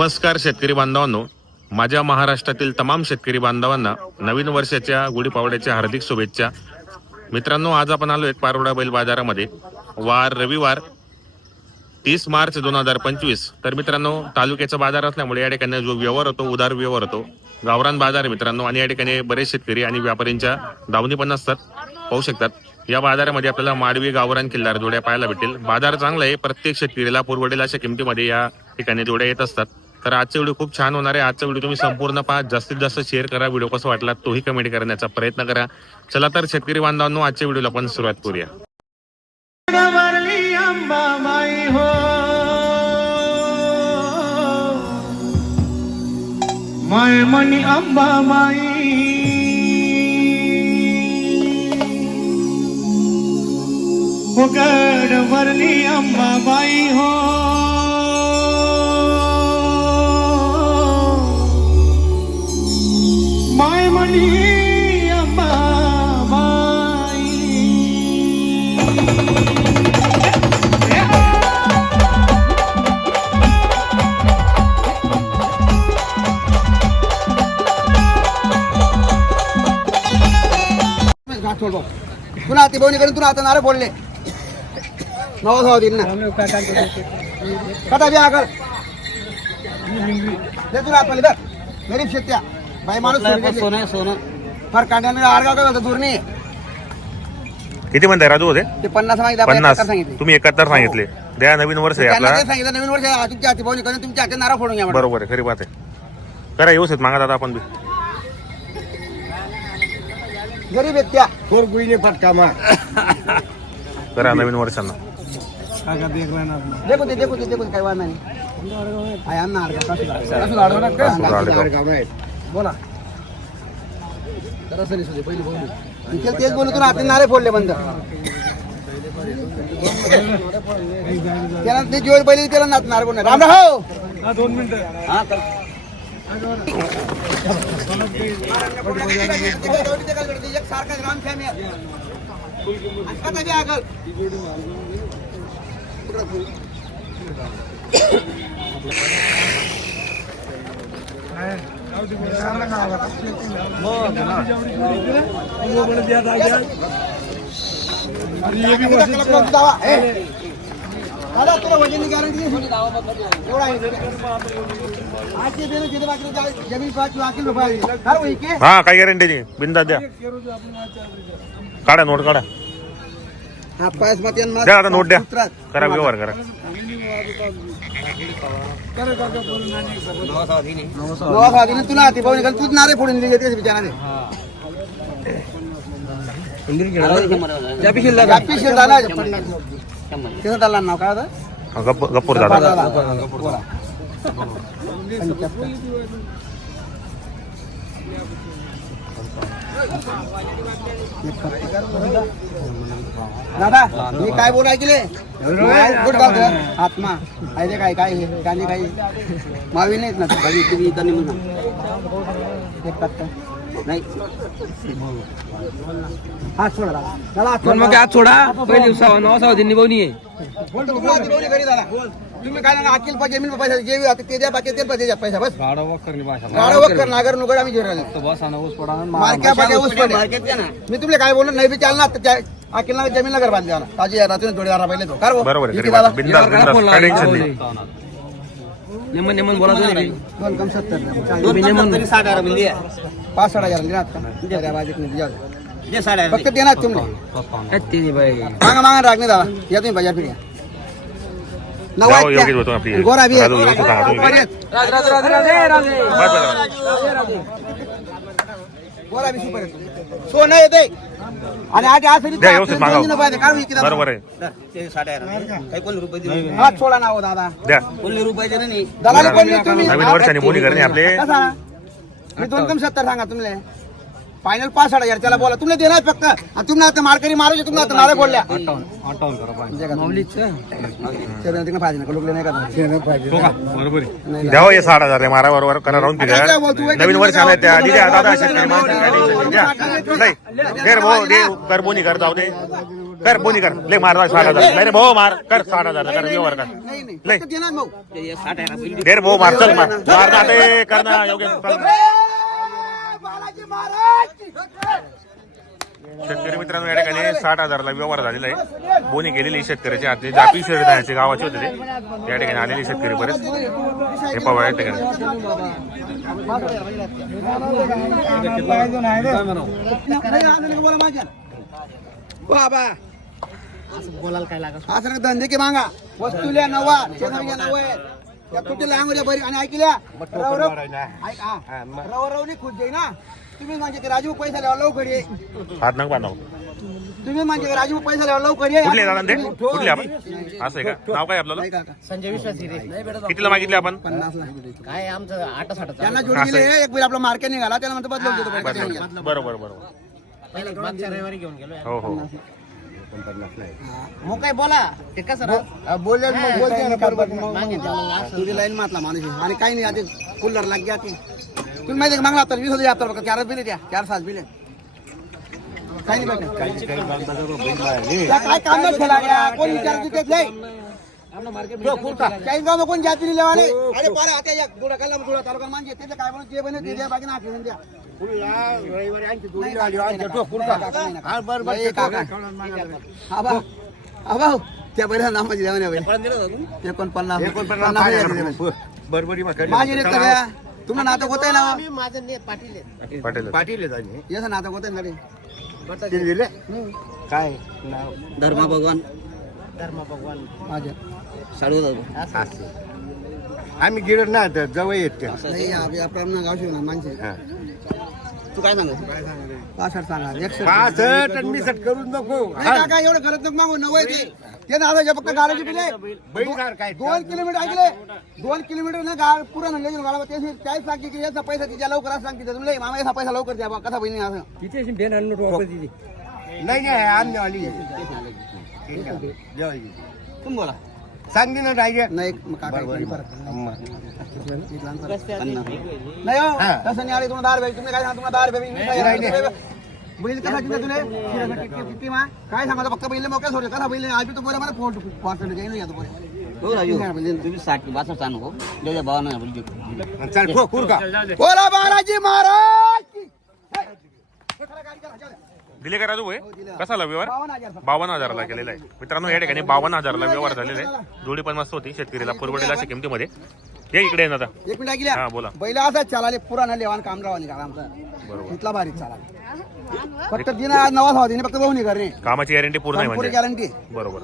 नमस्कार शेतकरी बांधवांनो. माझ्या महाराष्ट्रातील तमाम शेतकरी बांधवांना नवीन वर्षाच्या गुढीपावड्याच्या हार्दिक शुभेच्छा. मित्रांनो आज आपण आलो एक पारोडा बैल बाजारामध्ये. वार रविवार तीस मार्च दोन हजार पंचवीस. तर मित्रांनो तालुक्याचा बाजार असल्यामुळे या ठिकाणी जो व्यवहार होतो उदार व्यवहार होतो. गावरान बाजार आहे मित्रांनो आणि या ठिकाणी बरेच शेतकरी आणि व्यापाऱ्यांच्या दावणी पण असतात. पाहू शकतात. या बाजारामध्ये आपल्याला माडवी गावरान किल्लार जोड्या पाहायला भेटेल बाजार चांगला आहे. प्रत्येक शेतकरीला पुरवडेल अशा किमतीमध्ये या ठिकाणी जोड्या येत असतात. तर आजचा व्हिडिओ खूप छान होणार आहे. आजचा व्हिडिओ तुम्ही संपूर्ण पहा. जास्तीत जास्त शेअर करा. व्हिडिओ कसा वाटला तोही कमेंट करण्याचा प्रयत्न करा. चला तर शेतकरी बांधवांनो आजच्या व्हिडिओला आपण सुरुवात करूया. वरली अंबाबाई हो मायमणी अंबाबाई उगड वरली अंबाबाई हो. सोड भाऊ. तुला हाती बोनी करून तुला आता नारे बोलले नवा सहा दिन ना. कटा बी आकर दे तुला दर गरीब शेत्या बाई माणूस सोनं सोनं. फार कांड्याने आडगाव काय होतं दूर नाही किती म्हणताय राजू होते ते पन्नास मागितलं आपण पन्नास. एकाहत्तर सांगितले. तुम्ही एकाहत्तर सांगितले. द्या नवीन वर्ष आहे त्यांना आपला. ते सांगितलं नवीन वर्ष आहे, तुमच्या हाती बोनी करून तुमच्या हाती नारा फोडून घ्या. बरोबर आहे खरी बात आहे. करा येऊच मागा दादा आपण बी. गरीब आहेत त्या. थोर गुईले फटका मार. करा नवीन वर्षांना. देखो ते देखो ते देखो ते, नाही. आहे, अण्णा आडगाव. बोला. पहिली बोलू. आणि तेच तेच बोलू तुला हाती नारे फोडले बंद. त्याला ते जोर पहिले त्याला नात नारे बोलणार. राम राव दोन मिनिटं. हा चल. एक सारखा ग्राम फॅमी आहे. आणि कथा बी आगल. दावा. ए. दादा तुला वजनची गॅरंटी एवढा आहे आज ते बेरो तिथे बाकी जाऊ- जमीन पाच वाकील रुपये काय होईल की। हा काय गॅरंटी बिंदा द्या काढा नोट काढा। हा पायसमध्ये आणि मग द्या आता नोट द्या सूत्रात. करा व्यवहार करा। नवा साधीने तुला हाती पाहून कारण तूच नारे फोडून दिली तेच विचाराने जापी शिल्लक आला तिथं त्याला नाव काय होतं हा, गप्पूर दादा बोला. दादा मी काय बोल ऐकले गुड बाग आत्मा आहे ते काय काय हे? गाणे काय मावी नाहीत ना भाजी तुम्ही इथं नाही म्हणा एक कट्टा नाही. सोडा दादा. दादा हात पण मग. आज थोडा पहिले नवा सहा आहे तो तुम्ही काय ना अखिल पाहिजे जमीन पैसा आता ते द्या बाकी ते पैसे द्या पैसा बस. गाडा वक्कर नागर नुगड आम्ही मार्क्या ऊस पडे. मी काय बोललो नाही बी चालना तर त्या अखिलला जमीन घर बांधले ताजी रात्री जोडीदारा पहिले तो. कर बरोबर आहे इकडे खरी बात दादा. बिंदास बिंदास. काय टेन्शन नाही नेमन नेमन बोलायचं नाही. दोन कम सत्तर. तुम्ही नेमन पाच साठ हजार देणार का त्या बाजूक नाही, जाऊ दे. फक्त देणार तुम्ही. काय ते नाही बाई. मागा मागा राग नाही दादा. या तुम्ही बाजार फिर्या जाओ, योगेश भाऊ, आपली- गोरा बी राजू, व्यवस्थित राहा, तुम्ही. आहे. राज राज राज राज राज बस, बस, बस. गोरा सुपर आहे. सोनं येते आणि आठ आज तरी द्या, व्यवस्थित पाहिजे काढू इकडे दादा. बरोबर आहे. हात सोडा ना हो दादा. द्या. दलाली कोण नाही तुम्ही? नवीन वर्षाने बोली करणे आपले. कसा? मी दोन कम सत्तर सांगा तुमले फायनल पाच साठ हजार त्याला बोला. तुम्ही देणार फक्त. आणि तुम्ही आता मारकरी मारू तुम्ही आता बोलल्या. द्यावं हे साठ हजार मारा बरोबर करा राहून आता काय बोल, तू तिथे एक नवीन वर्ष आलाय त्या आधी द्या दादा नाही. देर भाऊ दे कर जाऊ दे. कर बोनी कर. ले मार साठ हजार. नाही भाऊ मार. कर साठ हजार कर व्यवहार कर. नाही नाही लय. फक्त देणार भाऊ. दे रे भाऊ मार. चल मार. मार ना ते कर ना योग्य शेतकरी मित्रांनो या ठिकाणी साठ हजारला व्यवहार झालेला आहे. बोनी गेलेली शेतकऱ्याची हाती जापी शेतकऱ्याचे गावाचे होते ते. या ठिकाणी आलेले शेतकरी बरेच. हे पाहू या ठिकाणी. बाबा. बोलायला काय लागत? असं धंदे की मागा. वस्तुल्या नवा नवा. त्या कुठल्या अंगुल्या बरी आणि ऐकल्या? रव रव ऐक हा. रव रवनी खुश जाई ना? तुम्ही म्हणजे की राजू पैसा द्यावा लवकर ये. हात नका बांधाव. तुम्ही म्हणजे राजू पैसा द्यावा लवकर ये. कुठले दादा ते? कुठले आपण? असं आहे का? नाव काय आपल्याला नाही काका. संजय विश्वास हिरे कितीला मागितले आपण? पन्नास ला. काय आमचं? आठ साठ त्यांना जोडी दिले एक वेळ आपला मार्केट निघाला. त्याला म्हणतो बदलून देतो. बरोबर बरोबर मागच्या रविवारी घेऊन गेलो. हो हो. मग काय बोला. ते कसं हा, बोलले मग बोलते ना बरोबर मग. मागितलं मग असं. तुझी लाईन मातला माणूस. आहे. आणि काही नाही आधी कूलर लाग गया की तुम्ही माहिती आहे का? मागला तर वीस हजार आता बघा चारच बिले द्या चार सात बिले काही नाही भेटत. त्या काय काम नाही केला तो कुर्ता. चाळीस गाव कोण जाती नाही लेवाले अरे पारे आता या दुडा कल्ला दुडा तालुका मानजे त्याचं काय म्हणून जे बने ते द्या बाकी हा हा त्या पहिल्या नामाची द्या म्हणे एकोणपन्नास एकोणपन्नास बरोबरी माझी रेट सगळ्या. तुम्हाला नाटक होत आहे ना? माझं नेत पाटील. पाटील. याचं होत आहे ना रे? काय? धर्मा भगवान. धर्म भगवान. माझ्या. आम्ही गिरड ना आता जवळ येत. नाही माणसे. हा. तू काय सांगा पासष्ट सांगा एकसष्ट. पासष्ट आणि मिसट करून नको. नाही काका एवढं करत नको मागू ते. ते ना आता फक्त पिले. काय? दोन किलोमीटर ऐकले दोन किलोमीटर ना गाड पुरा ना लगेच गाडा त्याची त्याच सांगते की याचा पैसा तिच्या लवकर असं सांगते. तुम्ही मामा याचा पैसा लवकर द्या बा कसा बहिणी असं. तिथे अशी भेन आणून वापस दिली नाही नाही आम्ही आली जेवायची. तुम्ही बोला सांग दे ना डायरेक्ट नाही मग काका बरोबर. किती फरक आहे? अम्मा. किती लहान फरक आहे? पन्नास. नाही हो हा. तसं नाही आले तुम्हाला दार भेट तुम्ही काय सांगा तुम्हाला दार भेट नाही, नाही. बैल कसा किती तुले शिरासाठी किती- किती मा काय सांगा फक्त बैल मोकळ्या सोडले कसा बैल आज तो बरं मला फोन पाठवलं काही नाही आता बरं तुम्ही साठ बासष्ट आणू हो जेवढ्या भावानं बोलतो चल खो खुरका बोला बालाजी महाराज की जय. दिले का राजू भाई? कसाला व्यवहार? बावन्न हजारला केलेला आहे. मित्रांनो या ठिकाणी बावन्न हजारला व्यवहार झालेला आहे. जोडी पण मस्त होती शेतकरीला पुरवडेल अशा किमतीमध्ये. ये इकडे ना आता. एक मिनिट हा, बोला. बैल असाच चालाले पुराणा लेवान कामरावा निघाला आमचा. बरोबर. इथला भारी चाला फक्त दिन आज नवा सहा दिन फक्त बहु निघा रे कामाची गॅरंटी पूर्ण आहे म्हणजे. गॅरंटी बरोबर.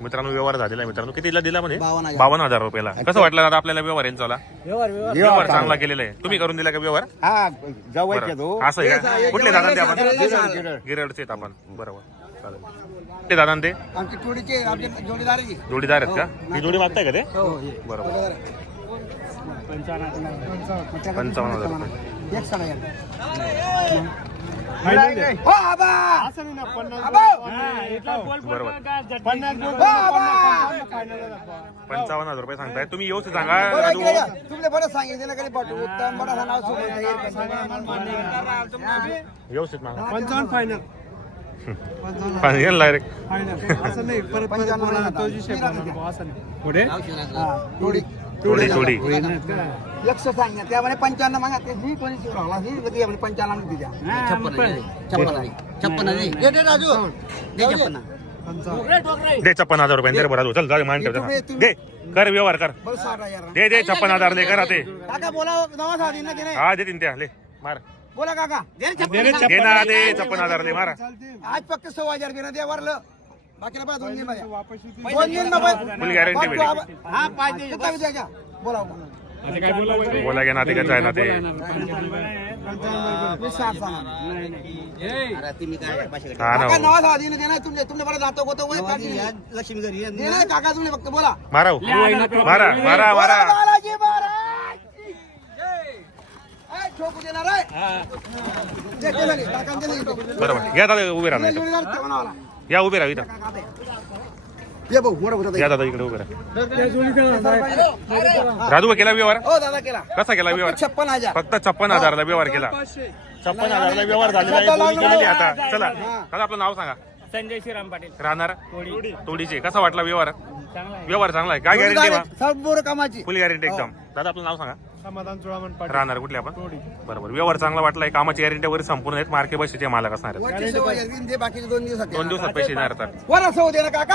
मित्रांनो व्यवहार झालेला आहे मित्रांनो. कितीला दिला म्हणजे बावन्न हजार. बावन्न हजार रुपयाला. कसं वाटलं दादा आपल्याला व्यवहार यांचा व्यवहार चांगला केलेला आहे. तुम्ही करून दिला का व्यवहार? हा जवळच्या बरं. तो. असं आहे का? कुठले दादा ते आपण? गिरड, गिरड. गिरडचे आहेत आपण. बरोबर. चालेल. ते दादा ते आमची टोळीचे आमचे जोडीदार आहे. जोडीदार आहेत का? ही. जोडी मागताय का ते? हो बरोबर. पंचावन्न हजार. रुपये. एक सगळ्या हो आबा! हो पंचावन्न हजार रुपये सांगताय. तुम्ही येऊच सांगा. बरं? तुमले बरं सांगितलं ना कधी पाठवू उत्तम नाव सोबत व्यवस्थित मागा. पंचावन्न फायनल फायनल डायरेक्ट असं नाही परत बोला तो जी थोडी थोडी. त्यामुळे पंच्याण्णव मागा. ते कोणी शिवरावला ही पंच्याण्णव छप्पन छप्पन छप्पन दे राजू. छप्पन. दे छप्पन हजार रुपये. दे बरं चल मान ठेव. दे. कर व्यवहार कर. हजार दे दे छप्पन हजार. दे करा ते काका बोला ते हा दे तीन त्या ले मार. बोला काका. दे ना दे छप्पन. हजार. दे मारा. आज फक्त सव्वा हजार घेणं दे वरलं बाकीला बघा दोन दिन फुल गॅरंटी भेटेल. हा बोला ना ते कसं आहे ना हा. ना काका हो. लक्ष्मी घरी काका तुम्ही फक्त बोला. मारा हो. मारा मारा मारा. बोला बालाजी महाराज की जय. ए, ठोकू देणार आहे? दे, दे लगे, काका दे लगे. बरोबर. या दादा उभे राहा नाही जोडीदार. या उभे राहा इथं. ये. भाऊ मोठा मोठा या दादा इकडे उभे राहा. राजू केला व्यवहार? हो दादा केला. कसा केला व्यवहार? छप्पन हजार. फक्त छप्पन हजारला व्यवहार केला. छप्पन हजारला व्यवहार झालेला आहे. बोली केलेली आहे आता. चला. दादा आपलं नाव सांगा. संजय श्रीराम पाटील. राहणार? तोडी तोडीचे. कसा वाटला व्यवहार? चांगला आहे. व्यवहार चांगला आहे. काय गॅरंटी सब बोर कामाची. फुल गॅरंटी एकदम. दादा आपलं नाव सांगा. समाधान चुळामण राहणार कुठले आपण? बरोबर. व्यवहार चांगला वाटलाय कामाची गॅरंटी वगैरे संपूर्ण आहेत मार्के बसचे मालक असणार आहेत. वरचे सौ हजार, ते बाकीचे दोन दिवस दोन दिवसात पैसे येणार तर वर असं होते ना काका.